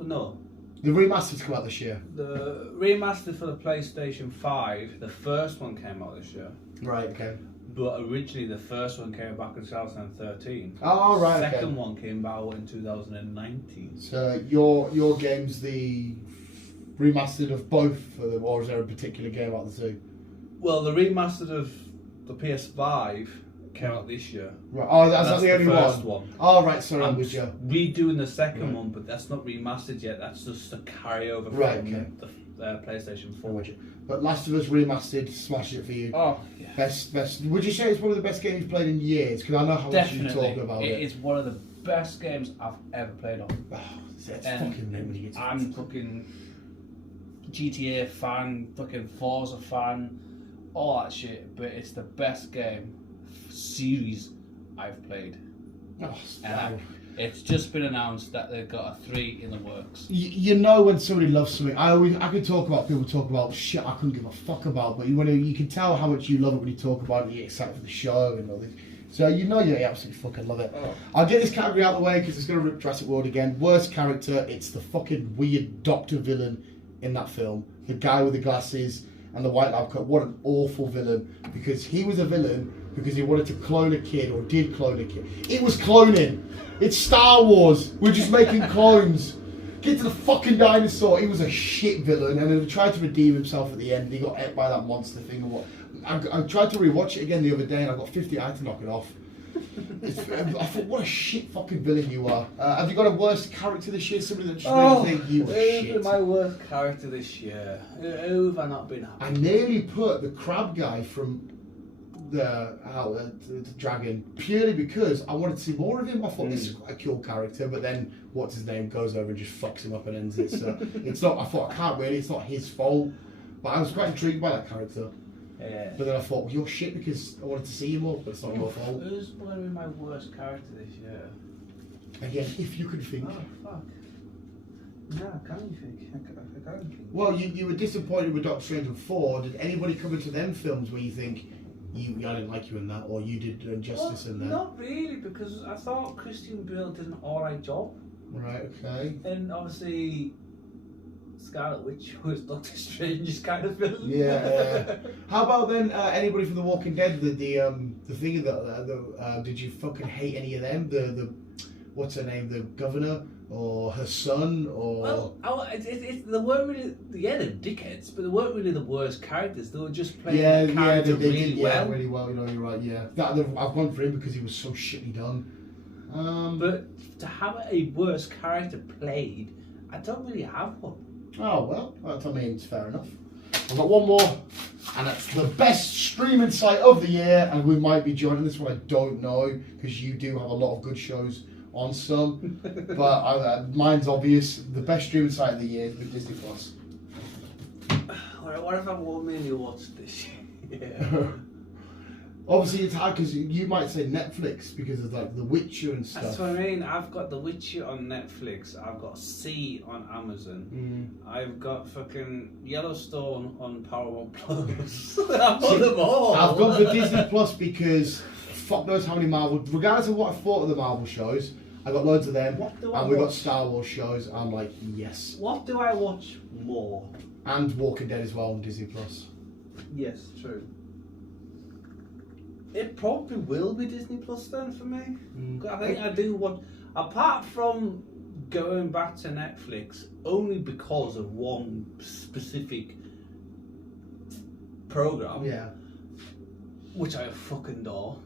no. The remasters come out this year. The remaster for the PlayStation 5, the first one came out this year. Right, okay. But originally the first one came back in 2013. Oh, right, The second one came out in 2019. So your game's the remastered of both of them, or is there a particular game out of the two? Well, the remastered of the PS5 came out this year. Right. Oh, that's the only first one. Oh, right. Sorry, I'm with you. Redoing the second one, but that's not remastered yet. That's just a carryover from the PlayStation 4. But Last of Us Remastered smashed it for you. Oh, yeah. Best. Would you say it's one of the best games you've played in years? Because I know how much you're talking about it. It is one of the best games I've ever played on. Oh, it's fucking memory. I'm fucking GTA fan, fucking Forza fan, all that shit. But it's the best game series I've played. Oh, and it's just been announced that they've got a 3 in the works. You know when somebody loves something. I can talk about people talk about shit I couldn't give a fuck about, but you can tell how much you love it when you talk about it. You get excited for the show and all this. So you know you absolutely fucking love it. Oh. I'll get this category out of the way because it's going to rip Jurassic World again. Worst character, it's the fucking weird doctor villain in that film. The guy with the glasses and the white lab coat. What an awful villain, because he was a villain because he wanted to clone a kid, or did clone a kid. It was cloning. It's Star Wars. We're just making clones. Get to the fucking dinosaur. He was a shit villain, and he tried to redeem himself at the end. He got ate by that monster thing. And what? I tried to rewatch it again the other day, and I got 50 eyes to knock it off. I thought, what a shit fucking villain you are. Have you got a worst character this year? Somebody that just made you think you were shit? My worst character this year. Who have I not been happy? I nearly put the crab guy from the dragon purely because I wanted to see more of him. I thought this is quite a cool character, but then what's his name goes over and just fucks him up and ends it. So it's not. I thought I can't really. It's not his fault, but I was quite intrigued by that character. Yeah. But then I thought, well, you're shit because I wanted to see you more, but it's not your fault. Who's going to be my worst character this year? Again, if you could think. Oh, fuck. No, I can't think. I can't think. Well, you were disappointed with Doctor Strange and 4. Did anybody come into them films where you think, I didn't like you in that, or you did injustice in that? Not really, because I thought Christian Bale did an alright job. Right, okay. And obviously, Scarlet Witch was Doctor Strange's kind of film. Yeah. How about then anybody from The Walking Dead? The thing that did you fucking hate any of them? The what's her name? The governor or her son or? Well, they weren't really they're dickheads, but they weren't really the worst characters. They were just playing the they character did, really well. really well. You know, you're right. Yeah, I've gone for him because he was so shitty done. But to have a worse character played, I don't really have one. Oh well, that means fair enough. I've got one more, and that's the best streaming site of the year, and we might be joining this one. I don't know because you do have a lot of good shows on some, but mine's obvious. The best streaming site of the year is with Disney Plus. What if I mainly watched this year? Obviously, it's hard because you might say Netflix because of like The Witcher and stuff. That's what I mean. I've got The Witcher on Netflix. I've got C on Amazon. I've got fucking Yellowstone on Paramount Plus. I've got them all. I've gone for Disney Plus because fuck knows how many Marvel. Regardless of what I thought of the Marvel shows, I got loads of them, and we got Star Wars shows. I'm like, yes. What do I watch more? And Walking Dead as well on Disney Plus. Yes, true. It probably will be Disney Plus then for me. I think I do want, apart from going back to Netflix, only because of one specific program. Yeah. Which I fucking adore.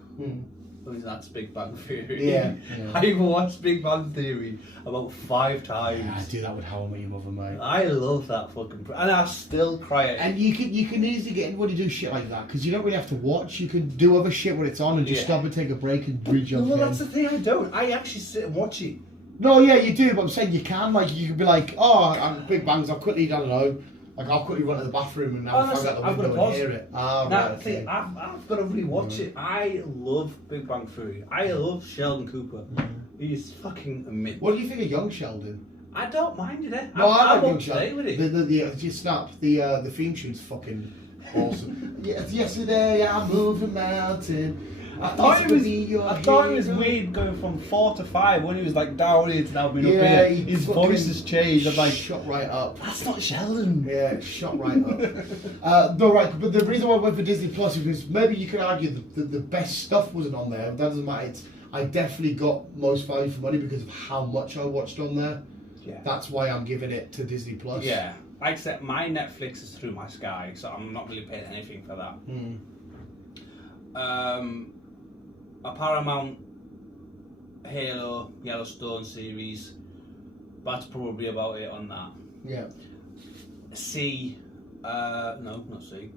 I mean, that's Big Bang Theory. Yeah. I've watched Big Bang Theory about 5 times. Yeah, I do that with How I Met Your Mother, mate. I love that fucking and I still cry at it. And you can easily get anybody to do shit like that because you don't really have to watch. You can do other shit when it's on and just stop and take a break and re-jump in. That's the thing I don't. I actually sit and watch it. No, yeah, you do, but I'm saying you can. Like, you can be like, oh, I'm Big Bangs, I'll quickly, I don't know, like, I'll quickly run to the bathroom and have a fag out the window and hear it. Right, I've got to rewatch it. I love Big Bang Theory. I love Sheldon Cooper. He's fucking amazing. What do you think of Young Sheldon? I don't mind it. No, I like Young Sheldon. With it. The theme tune's fucking awesome. Yesterday I moved a mountain. I thought it was weird going from 4 to 5 when he was like down here to now being up here. His voice has changed. I'm like, shot right up. That's not Sheldon. Yeah, it shot right up. No, right, but the reason why I went for Disney Plus is because maybe you could argue the best stuff wasn't on there. That doesn't matter. I definitely got most value for money because of how much I watched on there. Yeah. That's why I'm giving it to Disney Plus. Yeah. Like I said, my Netflix is through my Sky, so I'm not really paying anything for that. A Paramount Halo Yellowstone series, that's probably about it on that. Yeah. No, not C.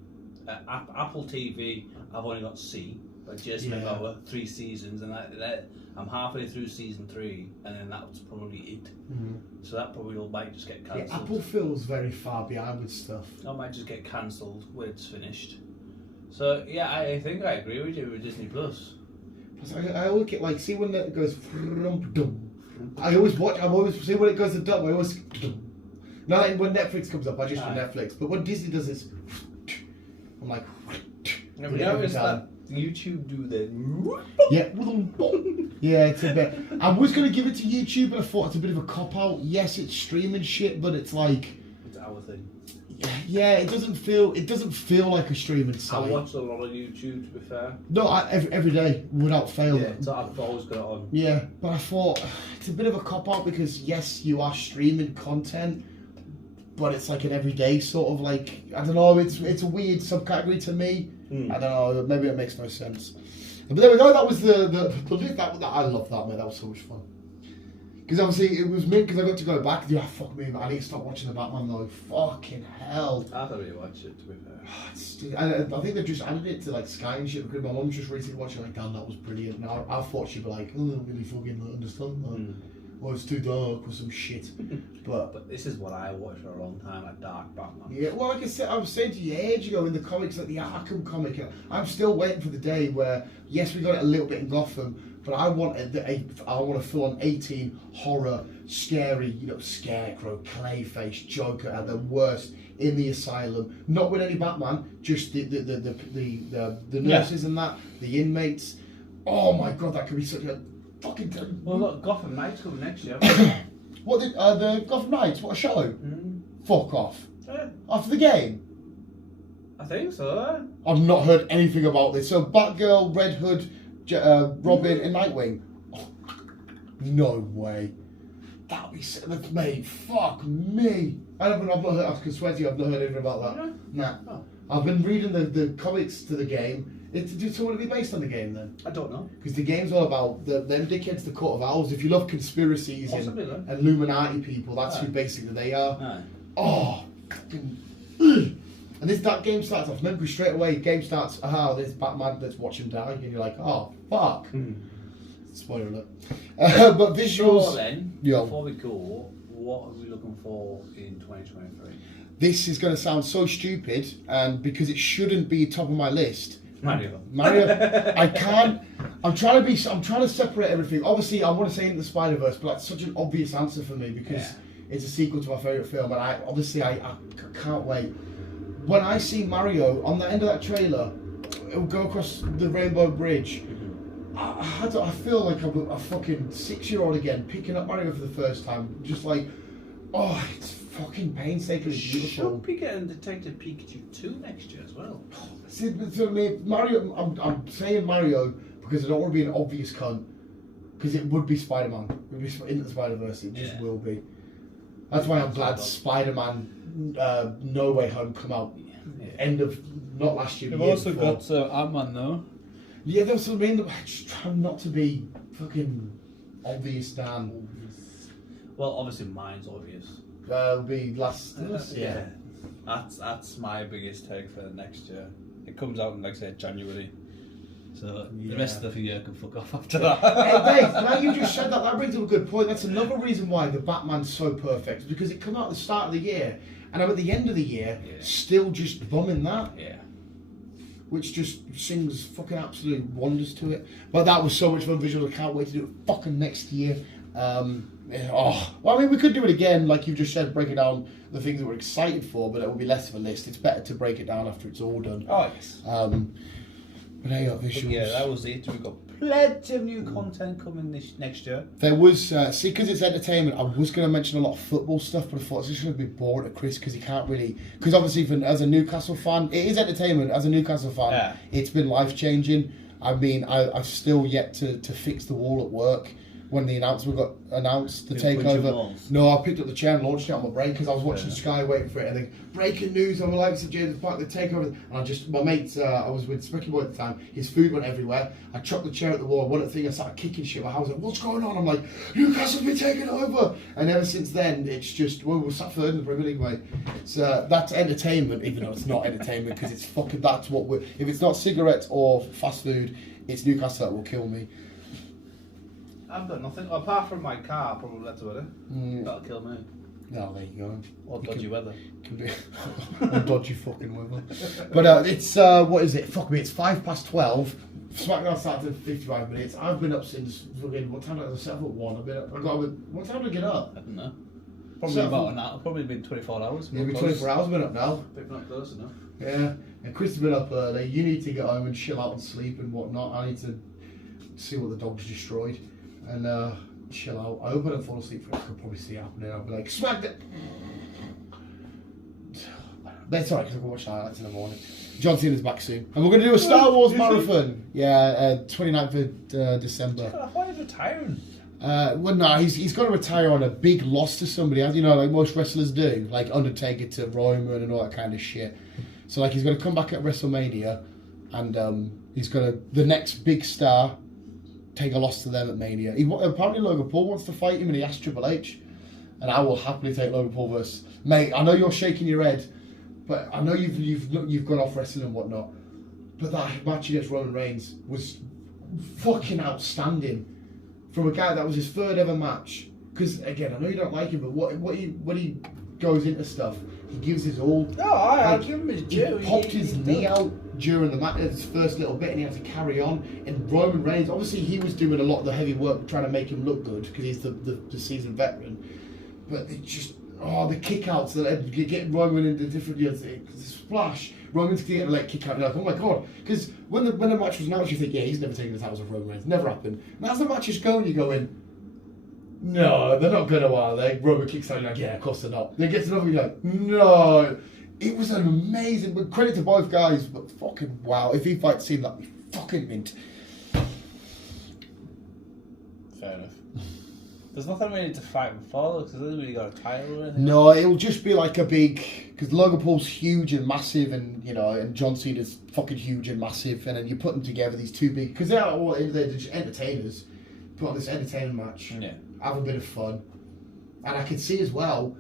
Apple TV, I've only got C, but just over 3 seasons, and I'm halfway through season 3, and then that's probably it. So that probably might just get cancelled. Yeah, Apple feels very far behind with stuff. That might just get cancelled when it's finished. So yeah, I think I agree with you with Disney Plus. I always get like, see when it goes I always see when it goes to dump, I always now like when Netflix comes up I just do Netflix, but when Disney does this I'm like have you noticed that YouTube do that? Yeah, it's a bit. I was going to give it to YouTube but I thought it's a bit of a cop out. Yes, it's streaming shit, but it's like it's our thing. Yeah, it doesn't feel like a streaming site. I watch a lot of YouTube, to be fair. No, every day without fail. Yeah, so I've always got it on. Yeah, but I thought it's a bit of a cop out because yes, you are streaming content, but it's like an everyday sort of like, I don't know. It's a weird subcategory to me. I don't know. Maybe it makes no sense. But there we go. That was the that I love that, man. That was so much fun. Because obviously it was me, because I got to go back. Yeah, fuck me, man. I need to stop watching the Batman though. Fucking hell. I thought you watched it, to be fair. I think they've just added it to like Sky and shit because my mum just recently watched it like, damn, that was brilliant. And I thought she'd be like, oh, I don't really fucking understand that. Or it's too dark or some shit. But this is what I watched for a long time, a dark Batman. Yeah, well, like I said, I was saying to you age ago in the comics, like the Arkham comic, I'm still waiting for the day where, yes, we got it a little bit in Gotham, but I want a full-on 18 horror, scary, Scarecrow, Clayface, Joker at the worst in the asylum. Not with any Batman, just the nurses and that, the inmates. Oh my god, that could be such a fucking. Well, look, Gotham Knights coming next year. What did the Gotham Knights? What a show! Fuck off. Yeah. After the game. I think so. I've not heard anything about this. So Batgirl, Red Hood, Robin, and Nightwing. Oh, no way. That'll be sick. Mate, fuck me. I've not heard. I can swear to you, I've not heard anything about that. Nah. Oh. I've been reading the comics to the game. So would it be based on the game then? I don't know. Because the game's all about them dickheads, the Court of Owls. If you love conspiracies and Illuminati people, that's who basically they are. Aye. Oh, fucking. And that game starts off. Remember straight away. Game starts. There's Batman. Let's watch him die. And you're like, oh fuck. Spoiler alert. But visuals. So then, before we go, what are we looking for in 2023? This is going to sound so stupid, and because it shouldn't be top of my list. Mario. I can't. I'm trying to separate everything. Obviously, I want to say Into the Spider-Verse, but that's such an obvious answer for me because it's a sequel to my favourite film, and I can't wait. When I see Mario on the end of that trailer, it'll go across the Rainbow Bridge. I feel like I'm a fucking 6-year-old again, picking up Mario for the first time. Just like, oh, it's fucking painstakingly beautiful. Should be getting Detective Pikachu 2 next year as well. See, so Mario, I'm saying Mario because I don't want to be an obvious cunt. Because it would be Spider-Man. It would be Into the Spider-Verse. It just will be. That's why I'm glad Spider-Man No Way Home come out end of not last year. They've also got Ant-Man though. Yeah, that's what I mean. I just try not to be fucking obvious, Dan. Well, obviously mine's obvious. It'll be last. Yeah. That's my biggest take for next year. It comes out in, like I said, January. So the rest of the year can fuck off after that. Hey Dave, now you just said that brings up a good point. That's another reason why the Batman's so perfect. Because it came out at the start of the year, and I'm at the end of the year still just bumming that. Yeah. Which just sings fucking absolute wonders to it. But that was so much fun visual. I can't wait to do it fucking next year. Well, I mean, we could do it again, like you just said, break it down the things that we're excited for, but it will be less of a list. It's better to break it down after it's all done. Oh, yes. But hey, visuals. Yeah, that was it. We've got plenty of new content coming next year. There was, because it's entertainment, I was going to mention a lot of football stuff, but I thought it's just going to be boring to Chris because he can't really. Because obviously, as a Newcastle fan, it is entertainment. As a Newcastle fan, it's been life changing. I mean, I've still yet to fix the wall at work. When the announcement got announced, the takeover. No, I picked up the chair and launched it on my break because I was watching Sky waiting for it. And then breaking news on the likes of James Park, the takeover. And my mate, I was with Spricky Boy at the time. His food went everywhere. I chucked the chair at the wall. One thing, I started kicking shit. I was like, "What's going on?" I'm like, "Newcastle's been taken over." And ever since then, it's just we're sat third in the Premier League, mate. So that's entertainment, even though it's not entertainment because it's fucking. That's what we're. If it's not cigarettes or fast food, it's Newcastle that will kill me. I've got nothing apart from my car. Probably that's about it. That'll kill me. No, there you go. Or dodgy weather. Or dodgy fucking weather. But it's what is it? Fuck me. It's 12:05. SmackDown started in 55 minutes. I've been up since fucking. What time did I set up at 1? What time did I get up? I don't know. Probably about an hour. Probably been 24 hours. Maybe 24 hours. I've been up now. If not close enough. Yeah. And Chris has been up early. You need to get home and chill out and sleep and whatnot. I need to see what the dog's destroyed. And chill out. I hope I don't fall asleep for it. I could probably see it happening. I'll be like, smack it! But it's alright because I can watch highlights in the morning. John Cena's back soon. And we're going to do a Star Wars marathon. Yeah, 29th of December. Why is he retiring? Well, no, he's got to retire on a big loss to somebody, as you know, like most wrestlers do. Like Undertaker to Roman and all that kind of shit. So, like, he's going to come back at WrestleMania and he's going to, the next big star, take a loss to them at Mania. Apparently Logan Paul wants to fight him and he asked Triple H. And I will happily take Logan Paul versus... Mate, I know you're shaking your head, but I know you've gone off wrestling and whatnot. But that match against Roman Reigns was fucking outstanding. From a guy that was his third ever match. Because, again, I know you don't like him, but what he goes into stuff, he gives his all. No, I'll give him his due. He popped his knee out during the match, his first little bit, and he had to carry on. And Roman Reigns, obviously, he was doing a lot of the heavy work trying to make him look good because he's the seasoned veteran. But it just, the kickouts that get Roman into different, splash. Roman's getting a leg kick out, and you're like, oh my god. Because when the match was announced, you think, yeah, he's never taken the titles off Roman Reigns. Never happened. And as the match is going, you're going, no, they're not going to, are they? Roman kicks out, you're like, yeah, of course they're not. Then gets another, you're like, no. It was an amazing, but credit to both guys, but fucking wow. If he fights scene, that'd be fucking mint. Fair enough. There's nothing really to fight for, because they haven't really got a title or anything. No, it'll just be like a big, because Logan Paul's huge and massive, and and John Cena's fucking huge and massive, and then you put them together, these two big, because they're just entertainers. Put on this entertainment match, have a bit of fun, and I can see as well,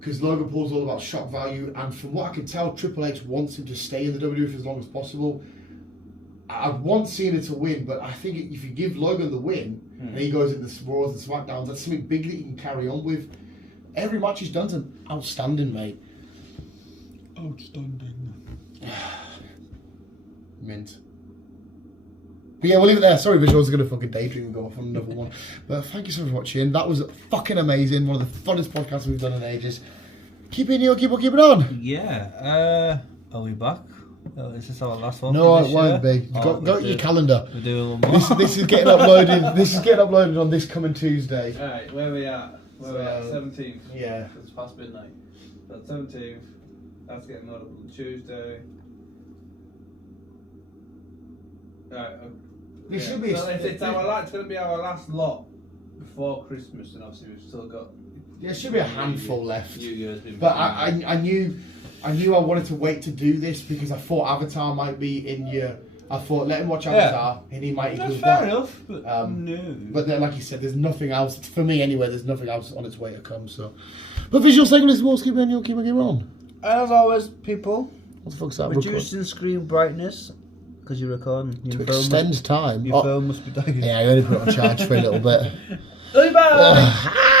because Logan Paul's all about shock value, and from what I can tell, Triple H wants him to stay in the WWE for as long as possible. I want Cena to win, but I think if you give Logan the win, and he goes into the Raws and SmackDowns, that's something big that he can carry on with. Every match he's done's outstanding, mate. Outstanding. Mint. But yeah, we'll leave it there. Sorry, visuals are going to fucking daydream and go off on another one. But thank you so much for watching. That was fucking amazing. One of the funnest podcasts we've done in ages. Keep it, Neil. Keep on. Yeah. Are we back? Is this our last one? No, it won't be. Go to your calendar. We'll do a little more. This is getting uploaded. This is getting uploaded on this coming Tuesday. Alright, where are we at? 17th. Yeah. It's past midnight. So 17th. That's getting loaded on Tuesday. Right. It should be. So it's going to be our last lot before Christmas, and obviously we've still got. There should be a handful left. New Year's been. But I knew I wanted to wait to do this because I thought Avatar might be in your. I thought let him watch Avatar and he might include that. Fair enough, but no. But then, like you said, there's nothing else for me anyway. There's nothing else on its way to come. So, but visual segment is more. Keep it on. And as always, people, What the fuck's that? reducing screen brightness because you're recording. Your To extend time. Your phone must be dying. Yeah, I only put it on charge for a little bit. Bye.